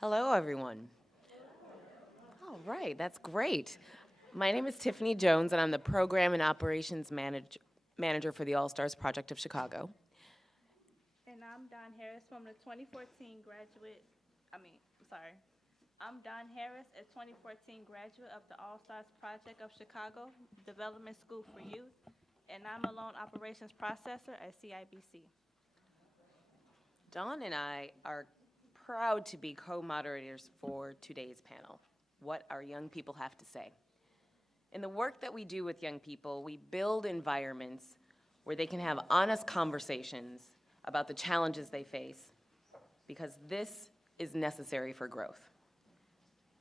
Hello, everyone. All right, that's great. My name is Tiffany Jones, and I'm the Program and Operations Manager for the All Stars Project of Chicago. And I'm Don Harris from the 2014 graduate, I mean, sorry. I'm Don Harris, a 2014 graduate of the All Stars Project of Chicago Development School for Youth, and I'm a loan operations processor at CIBC. Dawn and I are proud to be co moderators for today's panel, What Our Young People Have to Say. In the work that we do with young people, we build environments where they can have honest conversations about the challenges they face, because this is necessary for growth.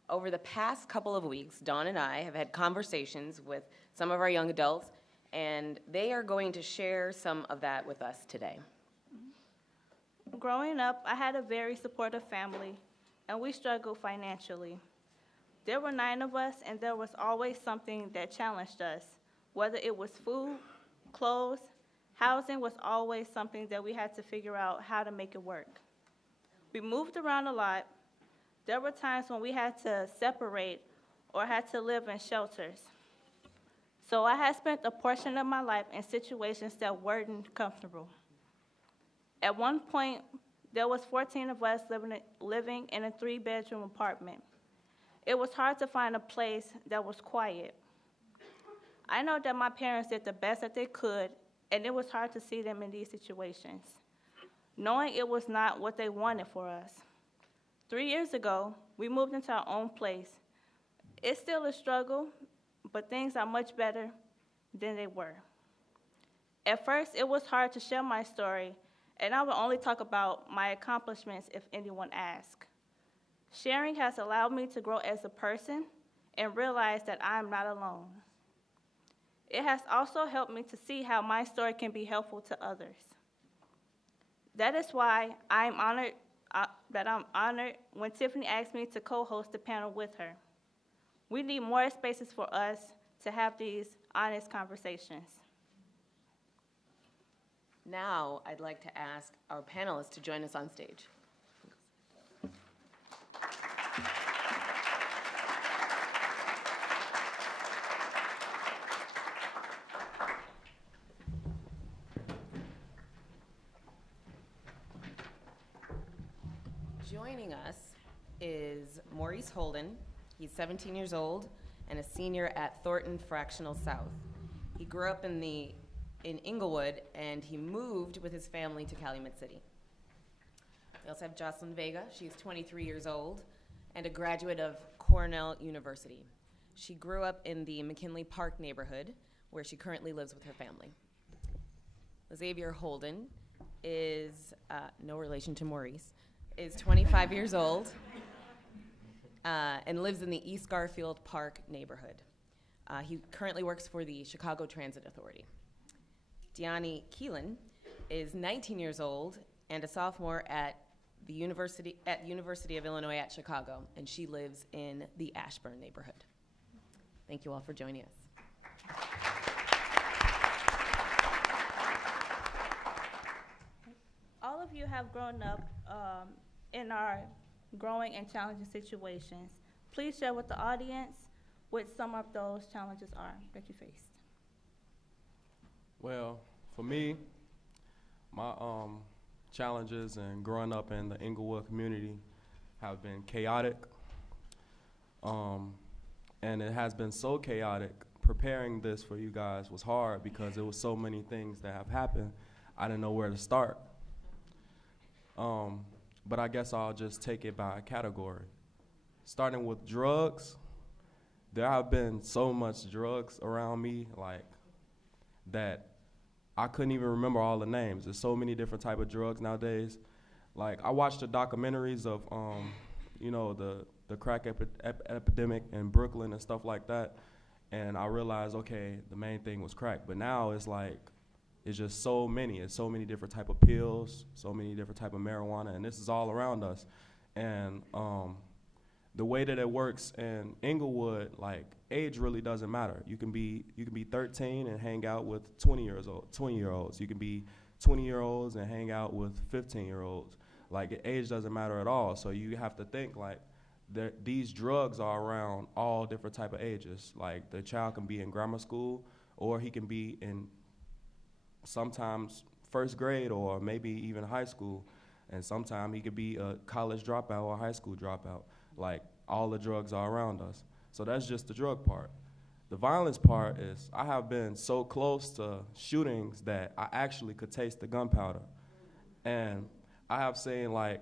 Over the past couple of weeks, Dawn and I have had conversations with some of our young adults, and they are going to share some of that with us today. Growing up, I had a very supportive family, and we struggled financially. There were 9 of us, and there was always something that challenged us. Whether it was food, clothes, housing was always something that we had to figure out how to make it work. We moved around a lot. There were times when we had to separate or had to live in shelters. So I had spent a portion of my life in situations that weren't comfortable. At one point, there was 14 of us living in a 3-bedroom apartment. It was hard to find a place that was quiet. I know that my parents did the best that they could, and it was hard to see them in these situations, knowing it was not what they wanted for us. 3 years ago, we moved into our own place. It's still a struggle, but things are much better than they were. At first, it was hard to share my story, and I will only talk about my accomplishments if anyone asks. Sharing has allowed me to grow as a person and realize that I am not alone. It has also helped me to see how my story can be helpful to others. That is why I'm honored when Tiffany asked me to co-host the panel with her. We need more spaces for us to have these honest conversations. Now, I'd like to ask our panelists to join us on stage. Joining us is Maurice Holden. He's 17 years old and a senior at Thornton Fractional South. He grew up in Inglewood, and he moved with his family to Calumet City. We also have Jocelyn Vega. She's 23 years old and a graduate of Cornell University. She grew up in the McKinley Park neighborhood, where she currently lives with her family. Xavier Holden is, no relation to Maurice, is 25 years old and lives in the East Garfield Park neighborhood. He currently works for the Chicago Transit Authority. Deani Keelan is 19 years old and a sophomore at the University of Illinois at Chicago, and she lives in the Ashburn neighborhood. Thank you all for joining us. All of you have grown up in our growing and challenging situations. Please share with the audience what some of those challenges are that you faced. Well, for me, my challenges and growing up in the Inglewood community have been chaotic. And it has been so chaotic. Preparing this for you guys was hard because there was so many things that have happened. I didn't know where to start. But I guess I'll just take it by category. Starting with drugs, there have been so much drugs around me, like, that I couldn't even remember all the names. There's so many different type of drugs nowadays. Like, I watched the documentaries of, the crack epidemic in Brooklyn and stuff like that, and I realized, okay, the main thing was crack. But now it's like, it's just so many. It's so many different type of pills, so many different type of marijuana, and this is all around us. And the way that it works in Inglewood, like, age really doesn't matter. You can be 13 and hang out with 20-year-olds. You can be 20-year-olds and hang out with 15-year-olds. Like, age doesn't matter at all. So you have to think, like, these drugs are around all different type of ages. Like, the child can be in grammar school, or he can be in sometimes first grade or maybe even high school. And sometimes he could be a college dropout or a high school dropout. Like, all the drugs are around us. So that's just the drug part. The violence part is I have been so close to shootings that I actually could taste the gunpowder. And I have seen like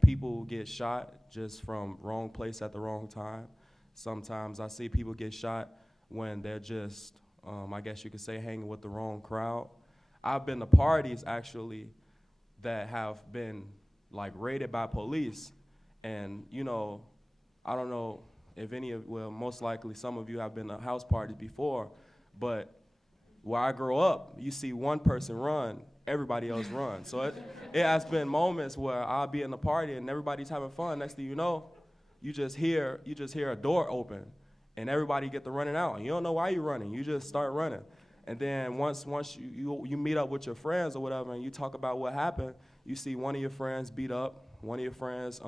people get shot just from wrong place at the wrong time. Sometimes I see people get shot when they're just, I guess you could say, hanging with the wrong crowd. I've been to parties actually that have been like raided by police, and you know, I don't know if any of, well, most likely some of you have been to house parties before, but where I grew up, you see one person run, everybody else run. So it has been moments where I'll be in the party and everybody's having fun. Next thing you know, you just hear a door open, and everybody get to running out. And you don't know why you're running. You just start running. And then once you meet up with your friends or whatever, and you talk about what happened, you see one of your friends beat up, one of your friends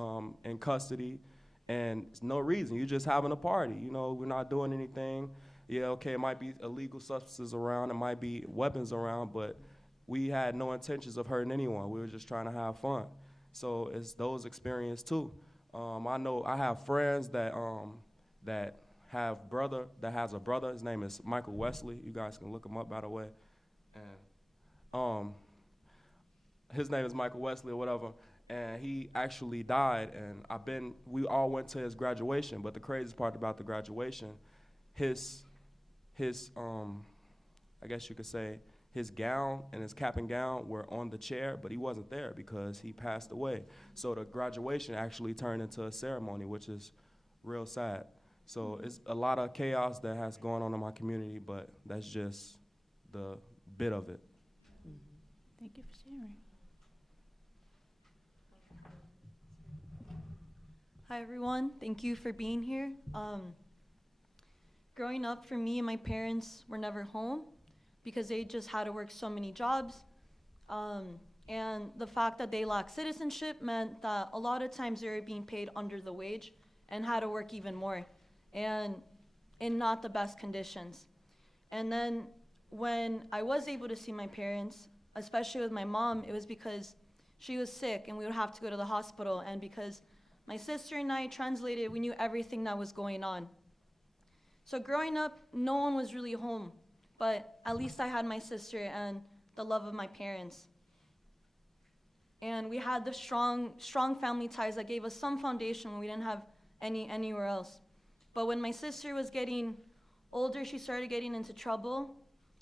in custody, and it's no reason. You're just having a party. You know, we're not doing anything. Yeah, okay, it might be illegal substances around, it might be weapons around, but we had no intentions of hurting anyone. We were just trying to have fun. So it's those experiences too. I know I have friends that has a brother. His name is Michael Wesley. You guys can look him up, by the way. And his name is Michael Wesley or whatever. And he actually died. And we all went to his graduation. But the craziest part about the graduation, his I guess you could say, his gown and his cap and gown were on the chair, but he wasn't there because he passed away. So the graduation actually turned into a ceremony, which is real sad. So it's a lot of chaos that has gone on in my community, but that's just the bit of it. Thank you for sharing. Hi, everyone. Thank you for being here. Growing up, for me and my parents were never home because they just had to work so many jobs. And the fact that they lacked citizenship meant that a lot of times they were being paid under the wage and had to work even more, and in not the best conditions. And then when I was able to see my parents, especially with my mom, it was because she was sick and we would have to go to the hospital, and because my sister and I translated, we knew everything that was going on. So growing up, no one was really home, but at least I had my sister and the love of my parents. And we had the strong family ties that gave us some foundation when we didn't have anywhere else. But when my sister was getting older, she started getting into trouble,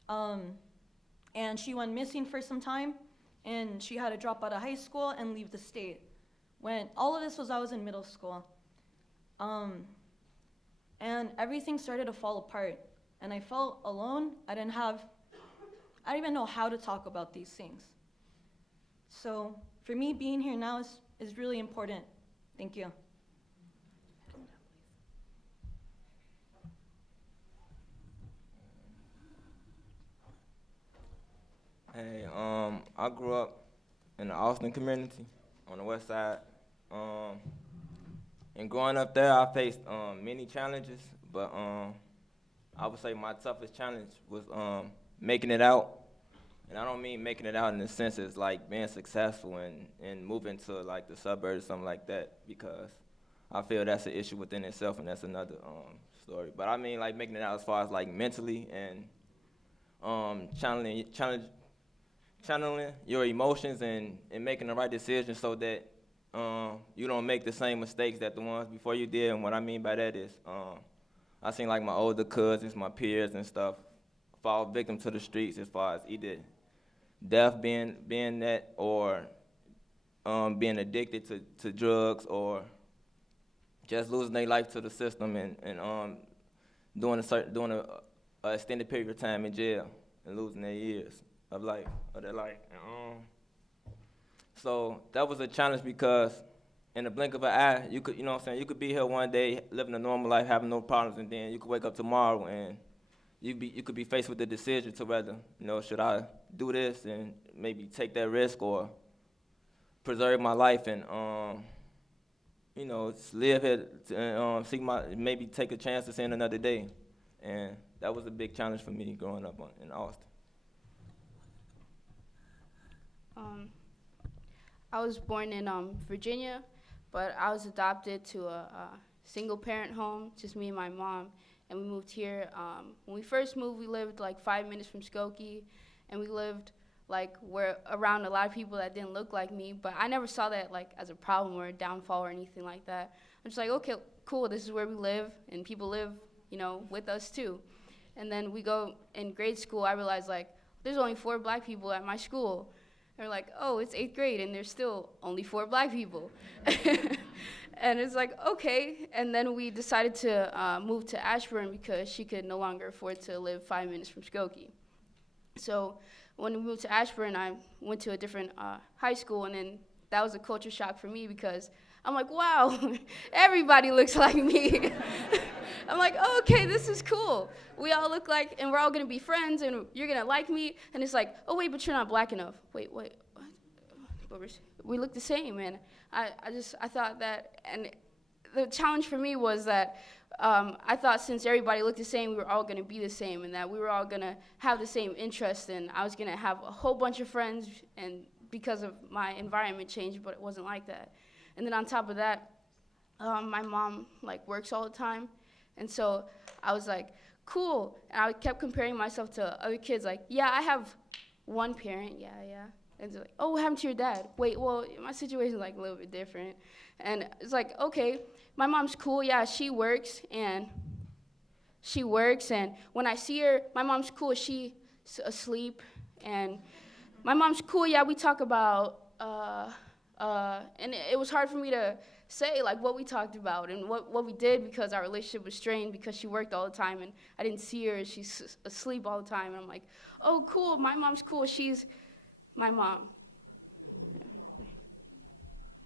and she went missing for some time, and she had to drop out of high school and leave the state. When all of this I was in middle school. And everything started to fall apart, and I felt alone. I didn't even know how to talk about these things. So for me, being here now is really important. Thank you. Hey, I grew up in the Austin community on the west side. And growing up there, I faced many challenges, but I would say my toughest challenge was making it out. And I don't mean making it out in the sense as like being successful and moving to like the suburbs or something like that, because I feel that's an issue within itself, and that's another story. But I mean like making it out as far as like mentally and channeling your emotions and making the right decisions so that you don't make the same mistakes that the ones before you did. And what I mean by that is I seen like my older cousins, my peers and stuff fall victim to the streets as far as either death being that, or being addicted to drugs, or just losing their life to the system and doing a extended period of time in jail and losing their years of their life. So that was a challenge because in the blink of an eye, you could, you know what I'm saying, you could be here one day living a normal life, having no problems, and then you could wake up tomorrow and you could be faced with the decision to whether, should I do this and maybe take that risk, or preserve my life and you know, just live here and maybe take a chance to see another day. And that was a big challenge for me growing up in Austin. I was born in Virginia, but I was adopted to a single-parent home, just me and my mom, and we moved here. When we first moved, we lived like 5 minutes from Skokie, and we lived like around a lot of people that didn't look like me, but I never saw that like as a problem or a downfall or anything like that. I'm just like, okay, cool, this is where we live, and people live, you know, with us too. And then we go in grade school, I realized like, there's only 4 black people at my school. They're like, oh, it's 8th grade, and there's still only 4 black people. And it's like, okay. And then we decided to move to Ashburn because she could no longer afford to live 5 minutes from Skokie. So when we moved to Ashburn, I went to a different high school, and then that was a culture shock for me because I'm like, wow, everybody looks like me. I'm like, oh, okay, this is cool. We all look like, and we're all gonna be friends, and you're gonna like me. And it's like, oh, wait, but you're not black enough. Wait, what? We look the same, and I thought that, and the challenge for me was that I thought since everybody looked the same, we were all gonna be the same, and that we were all gonna have the same interests, and I was gonna have a whole bunch of friends, and because of my environment changed, but it wasn't like that. And then on top of that, my mom like works all the time, and so I was like, cool. And I kept comparing myself to other kids, like, yeah, I have one parent, yeah. And they're like, oh, what happened to your dad? Wait, well, my situation's like a little bit different. And it's like, okay, my mom's cool, yeah, she works, and when I see her, my mom's cool, she's asleep, and my mom's cool, yeah, we talk about, and it was hard for me to say like what we talked about and what we did because our relationship was strained because she worked all the time and I didn't see her, she's asleep all the time, and I'm like, oh, cool, my mom's cool, she's my mom. Yeah.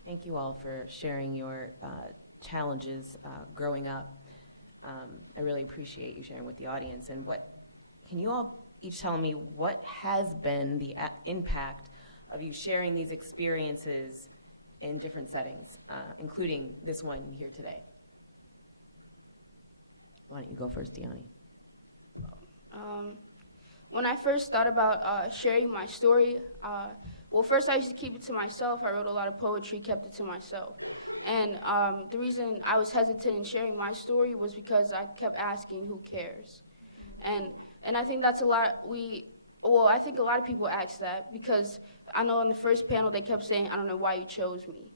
Thank you all for sharing your challenges growing up. I really appreciate you sharing with the audience. And can you all each tell me what has been the impact of you sharing these experiences in different settings, including this one here today? Why don't you go first, Deani? When I first thought about sharing my story, well, first I used to keep it to myself. I wrote a lot of poetry, kept it to myself. And the reason I was hesitant in sharing my story was because I kept asking, who cares? And I think that's I think a lot of people ask that because I know on the first panel they kept saying, I don't know why you chose me.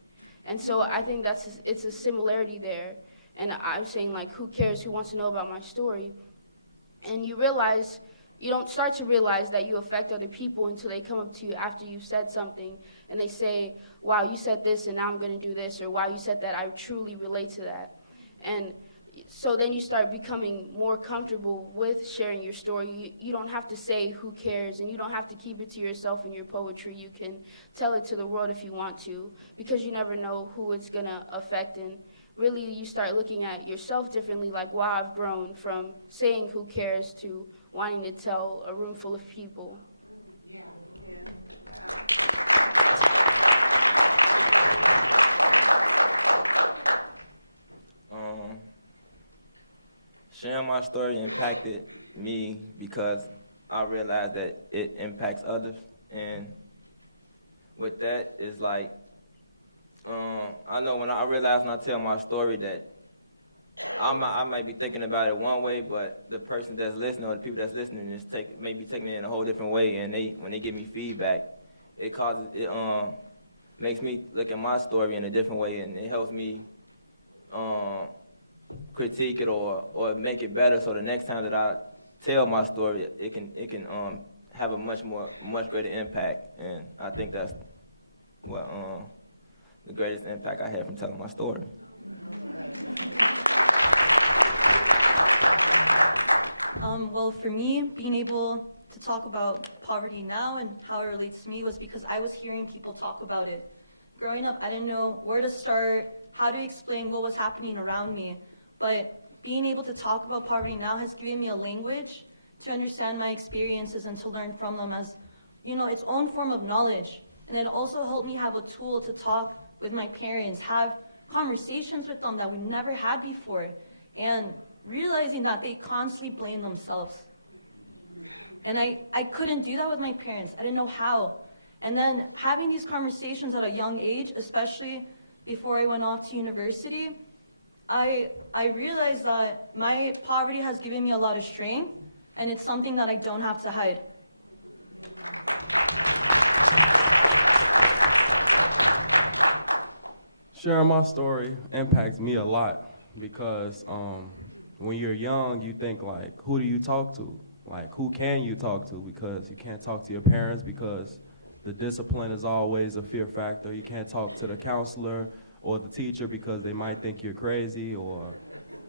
And so I think it's a similarity there. And I was saying, like, who cares? Who wants to know about my story? And you don't start to realize that you affect other people until they come up to you after you've said something and they say, wow, you said this and now I'm going to do this, or wow, you said that, I truly relate to that. And so then you start becoming more comfortable with sharing your story. You don't have to say who cares, and you don't have to keep it to yourself in your poetry. You can tell it to the world if you want to, because you never know who it's going to affect. And really you start looking at yourself differently, like, wow, I've grown from saying who cares to wanting to tell a room full of people. Sharing my story impacted me because I realized that it impacts others. And with that, it's like, I know when I realize when I tell my story that I might be thinking about it one way, but the person that's listening or the people that's listening may be taking it in a whole different way. And when they give me feedback, it makes me look at my story in a different way, and it helps me critique it or make it better. So the next time that I tell my story, it can have a much greater impact. And I think that's what the greatest impact I had from telling my story. Well, for me, being able to talk about poverty now and how it relates to me was because I was hearing people talk about it. Growing up, I didn't know where to start, how to explain what was happening around me. But being able to talk about poverty now has given me a language to understand my experiences and to learn from them as, its own form of knowledge. And it also helped me have a tool to talk with my parents, have conversations with them that we never had before, and realizing that they constantly blame themselves. And I couldn't do that with my parents. I didn't know how. And then having these conversations at a young age, especially before I went off to university, I realized that my poverty has given me a lot of strength, and it's something that I don't have to hide. Sharing my story impacts me a lot because when you're young, you think like, who do you talk to? Like, who can you talk to? Because you can't talk to your parents because the discipline is always a fear factor. You can't talk to the counselor or the teacher because they might think you're crazy or,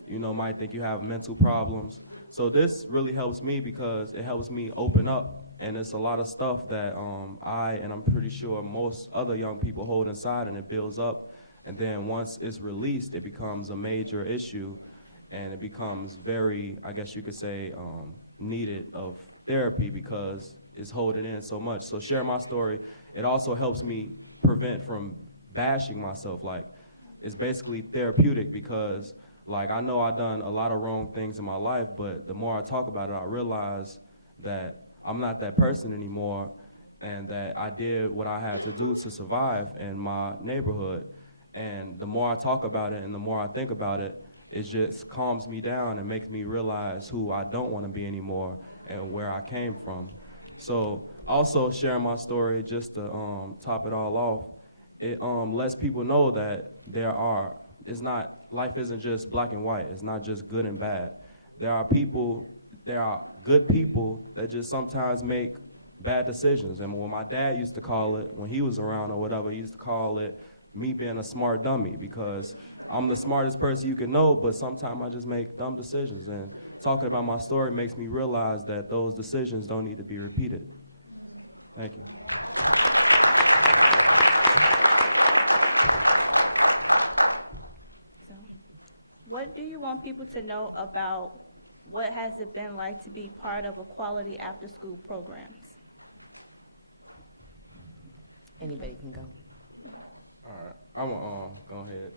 might think you have mental problems. So this really helps me because it helps me open up. And it's a lot of stuff that I'm pretty sure most other young people hold inside, and it builds up. And then once it's released, it becomes a major issue, and it becomes very, I guess you could say, needed of therapy because it's holding in so much. So share my story. It also helps me prevent from bashing myself. Like, it's basically therapeutic because, like, I know I've done a lot of wrong things in my life, but the more I talk about it, I realize that I'm not that person anymore and that I did what I had to do to survive in my neighborhood. And the more I talk about it and the more I think about it, it just calms me down and makes me realize who I don't want to be anymore and where I came from. So also sharing my story, just to top it all off, it lets people know that life isn't just black and white. It's not just good and bad. There are good people that just sometimes make bad decisions. And what my dad used to call it when he was around or whatever, he used to call it me being a smart dummy because I'm the smartest person you can know, but sometimes I just make dumb decisions. And talking about my story makes me realize that those decisions don't need to be repeated. Thank you. So, what do you want people to know about what has it been like to be part of a quality after-school programs? Anybody can go. All right, I'm gonna go ahead.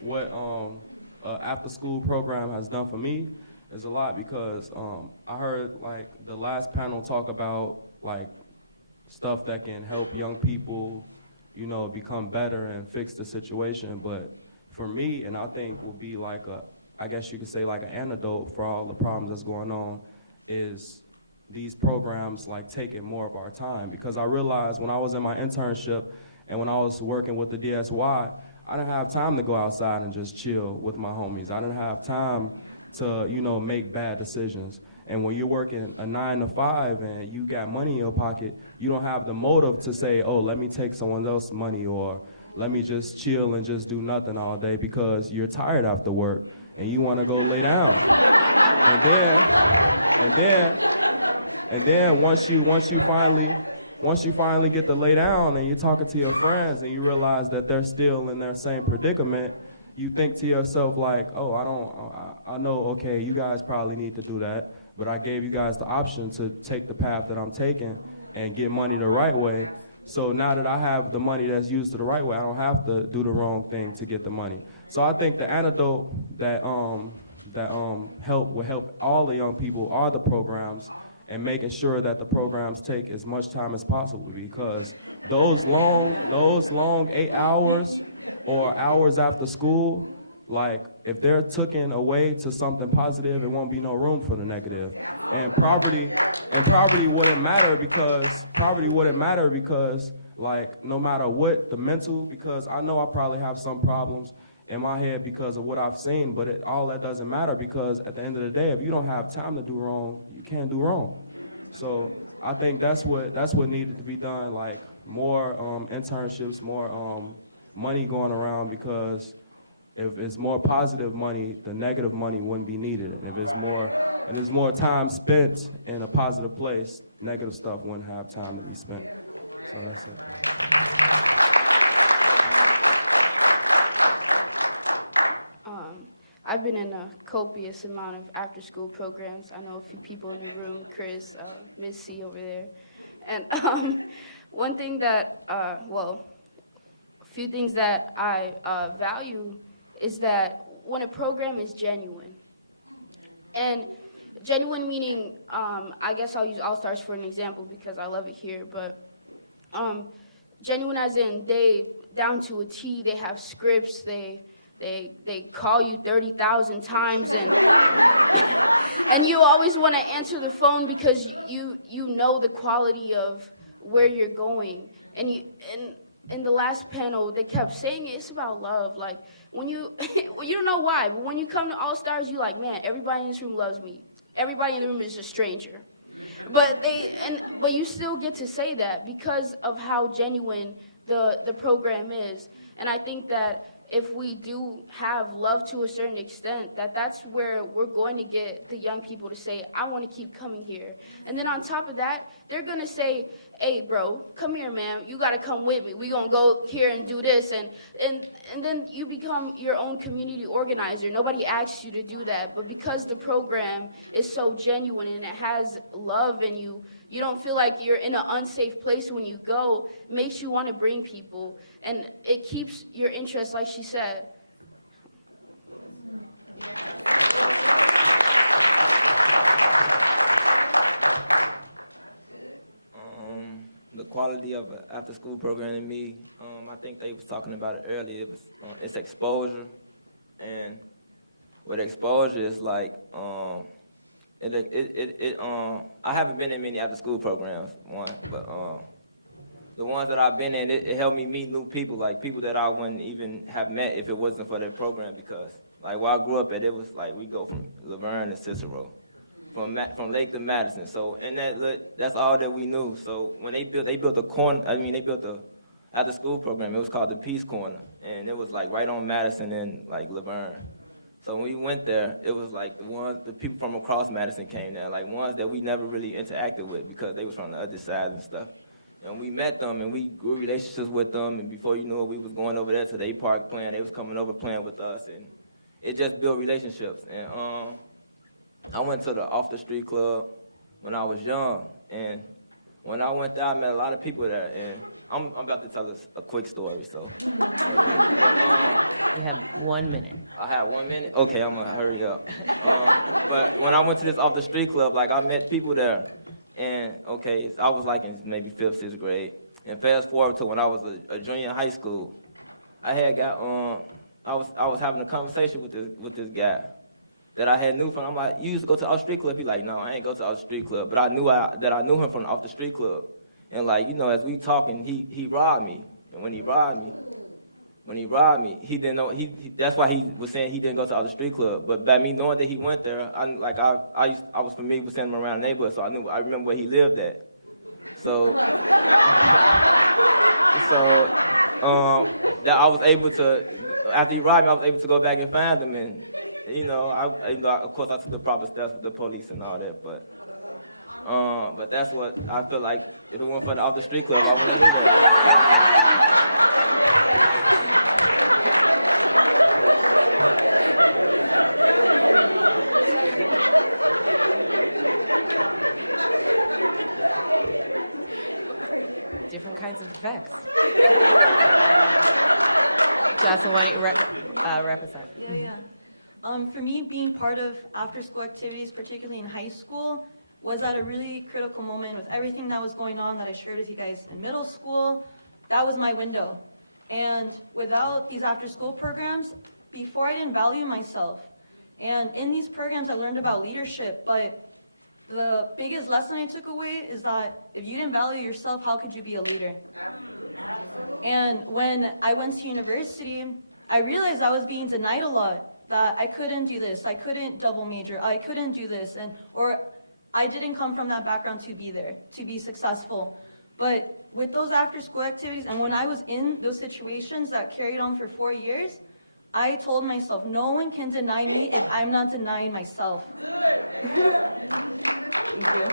What after school program has done for me is a lot because I heard like the last panel talk about like stuff that can help young people, become better and fix the situation. But for me, and I think will be like I guess you could say like an antidote for all the problems that's going on, is these programs like taking more of our time. Because I realized when I was in my internship and when I was working with the DSY, I didn't have time to go outside and just chill with my homies. I didn't have time to, make bad decisions. And when you're working a 9 to 5 and you got money in your pocket, you don't have the motive to say, oh, let me take someone else's money or let me just chill and just do nothing all day because you're tired after work and you want to go lay down. And then once you finally get to lay down and you're talking to your friends and you realize that they're still in their same predicament, you think to yourself like, oh, I know, okay, you guys probably need to do that, but I gave you guys the option to take the path that I'm taking and get money the right way. So now that I have the money that's used the right way, I don't have to do the wrong thing to get the money. So I think the antidote that will help all the young people are the programs, and making sure that the programs take as much time as possible, because those long 8 hours or hours after school, like if they're taken away to something positive, it won't be no room for the negative. And poverty wouldn't matter because like no matter what the mental, because I know I probably have some problems in my head because of what I've seen, but all that doesn't matter because at the end of the day, if you don't have time to do wrong, you can't do wrong. So I think that's what needed to be done, like more internships, more money going around, because if it's more positive money, the negative money wouldn't be needed. And if it's more time spent in a positive place, negative stuff wouldn't have time to be spent. So that's it. I've been in a copious amount of after-school programs. I know a few people in the room, Chris, Miss C over there. And one thing that, well, a few things that I value is that when a program is genuine, and genuine meaning, I guess I'll use All Stars for an example because I love it here, but genuine as in they, down to a T, they have scripts, they call you 30,000 times, and and you always want to answer the phone because you know the quality of where you're going. And in the last panel, they kept saying it's about love. Like, when you, you don't know why, but when you come to All Stars, you're like, man, everybody in this room loves me. Everybody in the room is a stranger. But you still get to say that because of how genuine the program is. And I think that if we do have love to a certain extent, that's where we're going to get the young people to say, I want to keep coming here. And then on top of that, they're going to say, hey, bro, come here, man. You got to come with me. We're going to go here and do this. And then you become your own community organizer. Nobody asks you to do that. But because the program is so genuine and it has love and you don't feel like you're in an unsafe place when you go, it makes you want to bring people. And it keeps your interest, like she said. The quality of an after-school program to me, I think they was talking about it earlier. It was it's exposure, and with exposure, it's like I haven't been in many after-school programs, but the ones that I've been in, it helped me meet new people, like people that I wouldn't even have met if it wasn't for that program. Because like where I grew up at, it was like we go from Laverne to Cicero, from Lake to Madison. So in that's all that we knew. So when they built the after-school program. It was called the Peace Corner, and it was like right on Madison and like Laverne. So when we went there, it was like the people from across Madison came there, like ones that we never really interacted with because they was from the other side and stuff. And we met them, and we grew relationships with them, and before you knew it, we was going over there to their park playing. They was coming over playing with us, and it just built relationships. And I went to the Off the Street Club when I was young, and when I went there, I met a lot of people there, and I'm about to tell us a quick story, so. You have 1 minute. I have 1 minute? Okay, I'm gonna hurry up. But when I went to this Off the Street Club, like I met people there, and okay, I was like in maybe 5th, 6th grade, and fast forward to when I was a junior in high school, I was having a conversation with this guy that I had knew from. I'm like, you used to go to Off the Street Club? He like, no, I ain't go to Off the Street Club, but I knew him from the Off the Street Club, and like, you know, as we talking, he robbed me, and when he robbed me, he didn't know. That's why he was saying he didn't go to the street club. But by me knowing that he went there, I was familiar with sending him around the neighborhood, so I remember where he lived at. So, that I was able to, after he robbed me, I was able to go back and find him, and you know, of course I took the proper steps with the police and all that. But that's what I feel like. If it weren't for the Off the Street Club, I wouldn't do that. Different kinds of effects. Jocelyn, why don't you wrap us up? Yeah. For me, being part of after-school activities, particularly in high school, was at a really critical moment with everything that was going on that I shared with you guys in middle school. That was my window. And without these after-school programs, before I didn't value myself. And in these programs, I learned about leadership, but the biggest lesson I took away is that if you didn't value yourself, how could you be a leader? And when I went to university, I realized I was being denied a lot, that I couldn't do this, I couldn't double major, I couldn't do this, or I didn't come from that background to be there, to be successful. But with those after-school activities, and when I was in those situations that carried on for 4 years, I told myself, no one can deny me if I'm not denying myself. Thank you.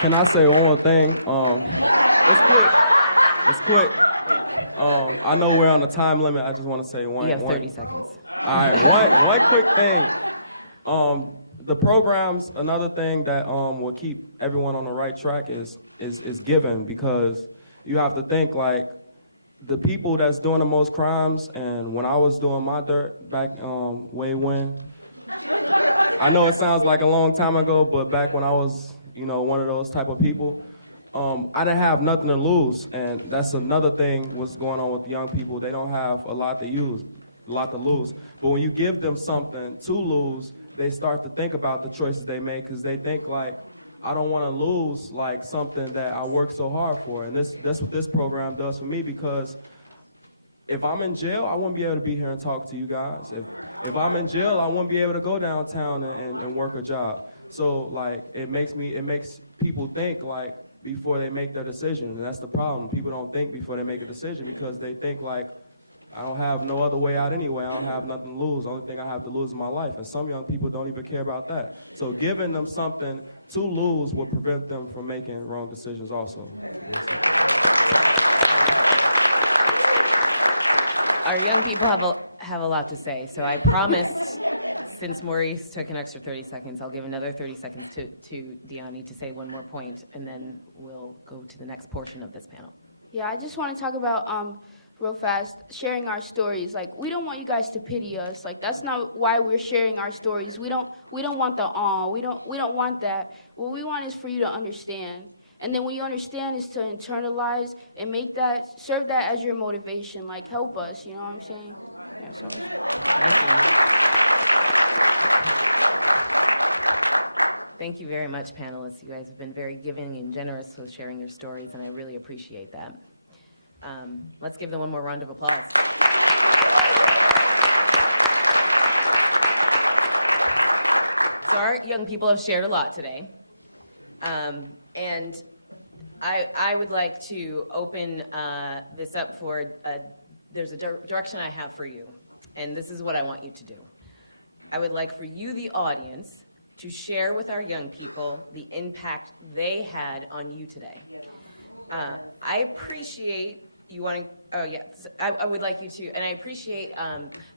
Can I say one more thing? It's quick. I know we're on the time limit. I just want to say one. You have 30 seconds. All right, one quick thing. the programs, another thing that will keep everyone on the right track is giving, because you have to think like the people that's doing the most crimes, and when I was doing my dirt back way when, I know it sounds like a long time ago, but back when I was, one of those type of people, I didn't have nothing to lose, and that's another thing what's going on with the young people. They don't have a lot to lose. But when you give them something to lose, they start to think about the choices they make, because they think like, I don't want to lose like something that I worked so hard for. And that's what this program does for me, because if I'm in jail, I wouldn't be able to be here and talk to you guys. If I'm in jail, I wouldn't be able to go downtown and work a job. So like it makes people think like before they make their decision, and that's the problem. People don't think before they make a decision, because they think like, I don't have no other way out anyway. I don't have nothing to lose. The only thing I have to lose is my life. And some young people don't even care about that. So giving them something to lose will prevent them from making wrong decisions also. Our young people have a lot to say, so I promised, since Maurice took an extra 30 seconds, I'll give another 30 seconds to Deani to say one more point, and then we'll go to the next portion of this panel. Yeah, I just want to talk about real fast, sharing our stories. Like, we don't want you guys to pity us. Like, that's not why we're sharing our stories. We don't want the awe. We don't want that. What we want is for you to understand. And then when you understand is to internalize and serve that as your motivation. Like, help us, you know what I'm saying? Yeah, so. Thank you. Thank you very much, panelists. You guys have been very giving and generous with sharing your stories, and I really appreciate that. Let's give them one more round of applause. So our young people have shared a lot today. And I would like to open this up for, there's a direction I have for you, and this is what I want you to do. I would like for you, the audience, to share with our young people the impact they had on you today. I appreciate you wanting, I would like you to, and I appreciate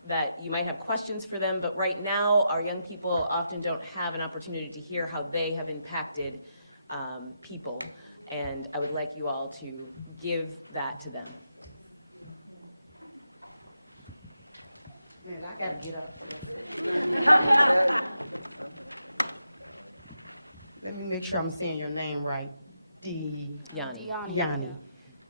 that you might have questions for them, but right now our young people often don't have an opportunity to hear how they have impacted people, and I would like you all to give that to them. Man, I gotta get up. Let me make sure I'm saying your name right. Yanni. Yanni.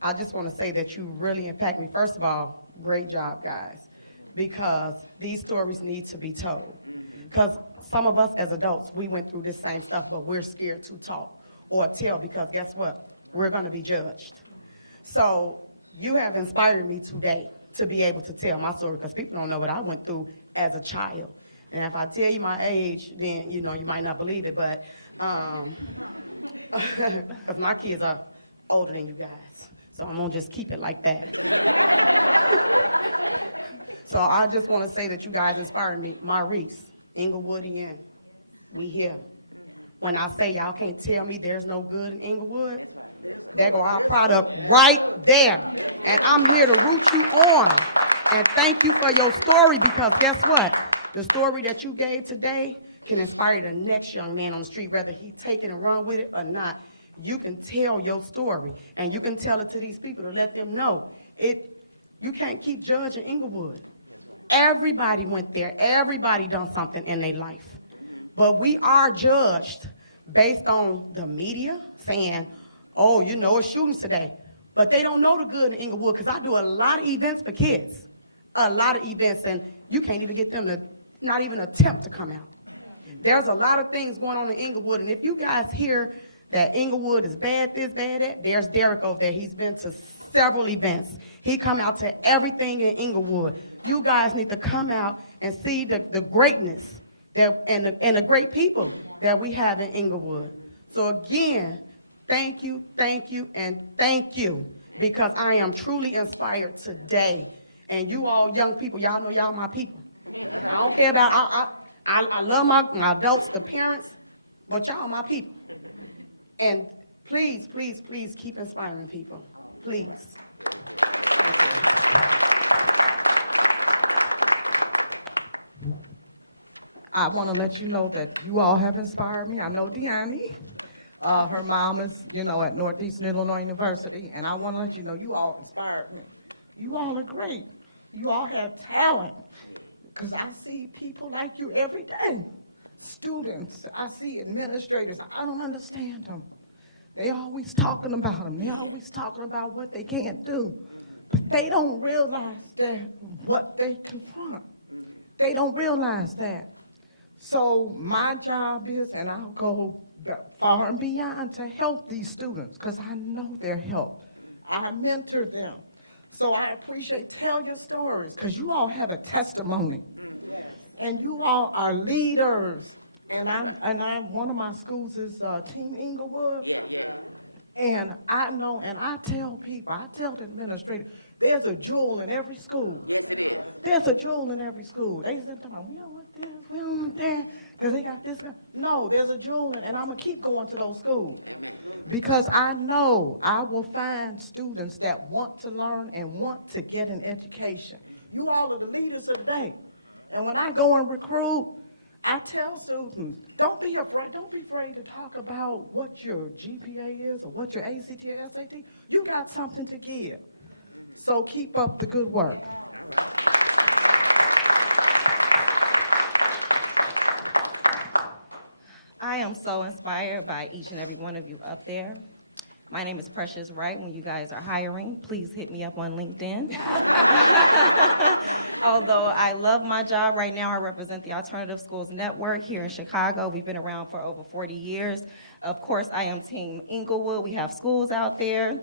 I just want to say that you really impact me. First of all, great job, guys, because these stories need to be told. Because some of us as adults, we went through this same stuff, but we're scared to talk or tell, because guess what? We're going to be judged. So you have inspired me today to be able to tell my story, because people don't know what I went through as a child. And if I tell you my age, then, you might not believe it, but because my kids are older than you guys. So I'm going to just keep it like that. So I just want to say that you guys inspired me. Maurice, Inglewoodian, we here. When I say y'all can't tell me there's no good in Inglewood, there go our product right there. And I'm here to root you on. And thank you for your story, because guess what? The story that you gave today can inspire the next young man on the street, whether he take it and run with it or not. You can tell your story, and you can tell it to these people to let them know. You can't keep judging Inglewood. Everybody went there. Everybody done something in their life. But we are judged based on the media saying, oh, it's shootings today. But they don't know the good in Inglewood, because I do a lot of events for kids. A lot of events, and you can't even get them to not even attempt to come out. There's a lot of things going on in Inglewood, and if you guys hear that Inglewood is bad this, bad that, there's Derek over there. He's been to several events. He come out to everything in Inglewood. You guys need to come out and see the greatness and the great people that we have in Inglewood. So again, thank you, and thank you, because I am truly inspired today. And you all young people, y'all know y'all my people. I don't care about, I love my adults, the parents, but y'all my people. And please, please, please keep inspiring people. Please. Thank you. I want to let you know that you all have inspired me. I know Deanne. Her mom is, at Northeastern Illinois University, and I want to let you know you all inspired me. You all are great. You all have talent, because I see people like you every day. Students, I see administrators. I don't understand them. They always talking about them. They always talking about what they can't do, but they don't realize that what they confront. They don't realize that. So my job is, and I'll go far and beyond to help these students, because I know their help. I mentor them. So I appreciate, tell your stories, because you all have a testimony. And you all are leaders. And I'm one of my schools is Team Inglewood. And I know, and I tell people, I tell the administrator, there's a jewel in every school. There's a jewel in every school. They say, we don't want this, we don't want that, because they got this. No, there's a jewel, and I'm going to keep going to those schools, because I know I will find students that want to learn and want to get an education. You all are the leaders of the day. And when I go and recruit, I tell students, don't be afraid to talk about what your GPA is or what your ACT or SAT. You got something to give. So keep up the good work. I am so inspired by each and every one of you up there. My name is Precious Wright. When you guys are hiring, please hit me up on LinkedIn. Although I love my job right now, I represent the Alternative Schools Network here in Chicago. We've been around for over 40 years. Of course, I am Team Inglewood. We have schools out there.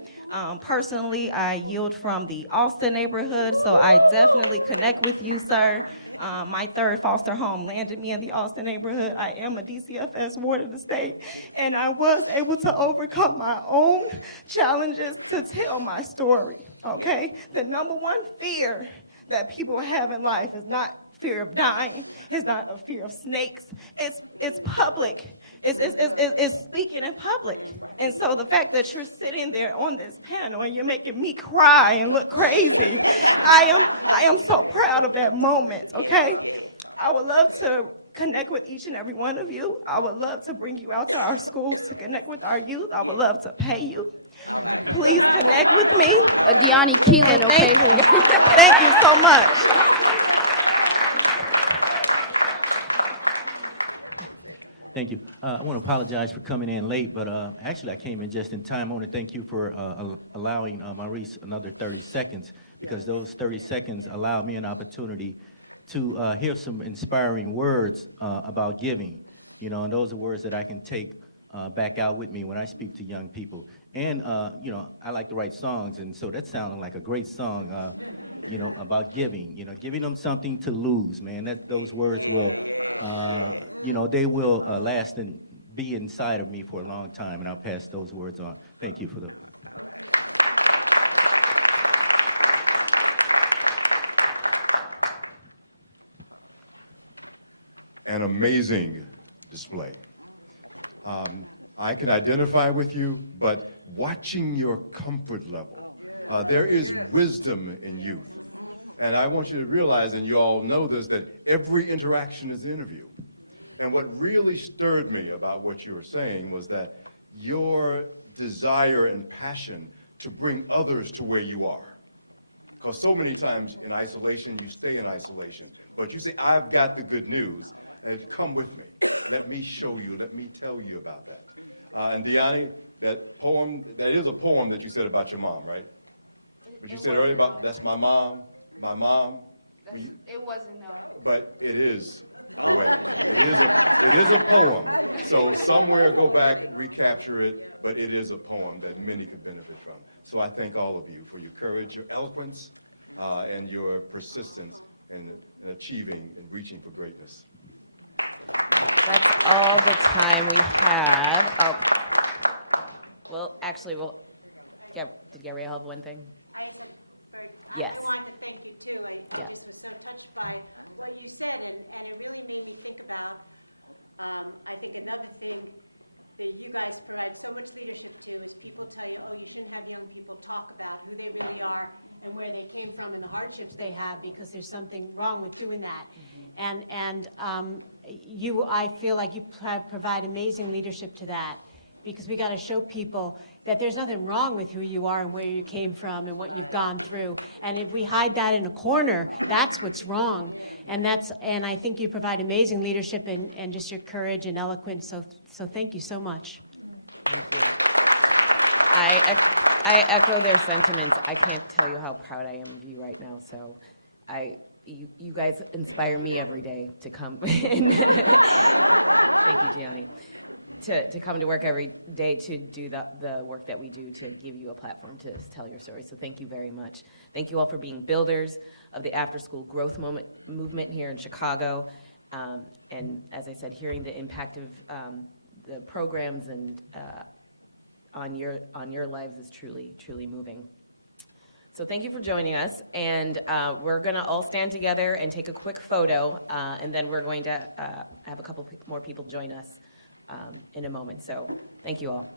Personally, I yield from the Austin neighborhood, so I definitely connect with you, sir. My third foster home landed me in the Austin neighborhood. I am a DCFS ward of the state, and I was able to overcome my own challenges to tell my story, okay? The number one fear that people have in life is not fear of dying. It's not a fear of snakes. It's public. It's speaking in public. And so the fact that you're sitting there on this panel and you're making me cry and look crazy, I am so proud of that moment, okay? I would love to connect with each and every one of you. I would love to bring you out to our schools to connect with our youth. I would love to pay you. Please connect with me. Deanne Keelan, And okay? thank you. Thank you so much. Thank you. I want to apologize for coming in late, but actually I came in just in time. I want to thank you for allowing Maurice another 30 seconds, because those 30 seconds allowed me an opportunity to hear some inspiring words about giving, and those are words that I can take back out with me when I speak to young people. And, I like to write songs, and so that sounded like a great song, about giving, giving them something to lose, man. Those words will, they will last and be inside of me for a long time, and I'll pass those words on. Thank you for the. An amazing display. I can identify with you, but watching your comfort level, there is wisdom in youth. And I want you to realize, and you all know this, that every interaction is an interview. And what really stirred me about what you were saying was that your desire and passion to bring others to where you are. Because so many times in isolation, you stay in isolation. But you say, I've got the good news, and come with me. Let me show you, let me tell you about that. And Deanne, that poem, that is a poem that you said about your mom, right? But you said earlier about, that's my mom. It wasn't, no. But it is poetic. It is a poem. So somewhere go back, recapture it, but it is a poem that many could benefit from. So I thank all of you for your courage, your eloquence, and your persistence in achieving and reaching for greatness. That's all the time we have. Oh, well, actually, did Gabrielle have one thing? Yes. Yeah. Talk about who they really are and where they came from and the hardships they have, because there's something wrong with doing that. I feel like you provide amazing leadership to that, because we got to show people that there's nothing wrong with who you are and where you came from and what you've gone through. And if we hide that in a corner, that's what's wrong. And I think you provide amazing leadership and just your courage and eloquence. So thank you so much. Thank you. I echo their sentiments. I can't tell you how proud I am of you right now. So you guys inspire me every day to come. Thank you, Gianni. To come to work every day to do the work that we do, to give you a platform to tell your story. So thank you very much. Thank you all for being builders of the after-school growth movement here in Chicago. And as I said, hearing the impact of the programs and on your lives is truly, truly moving. So thank you for joining us. And we're going to all stand together and take a quick photo. And then we're going to have a couple more people join us in a moment. So thank you all.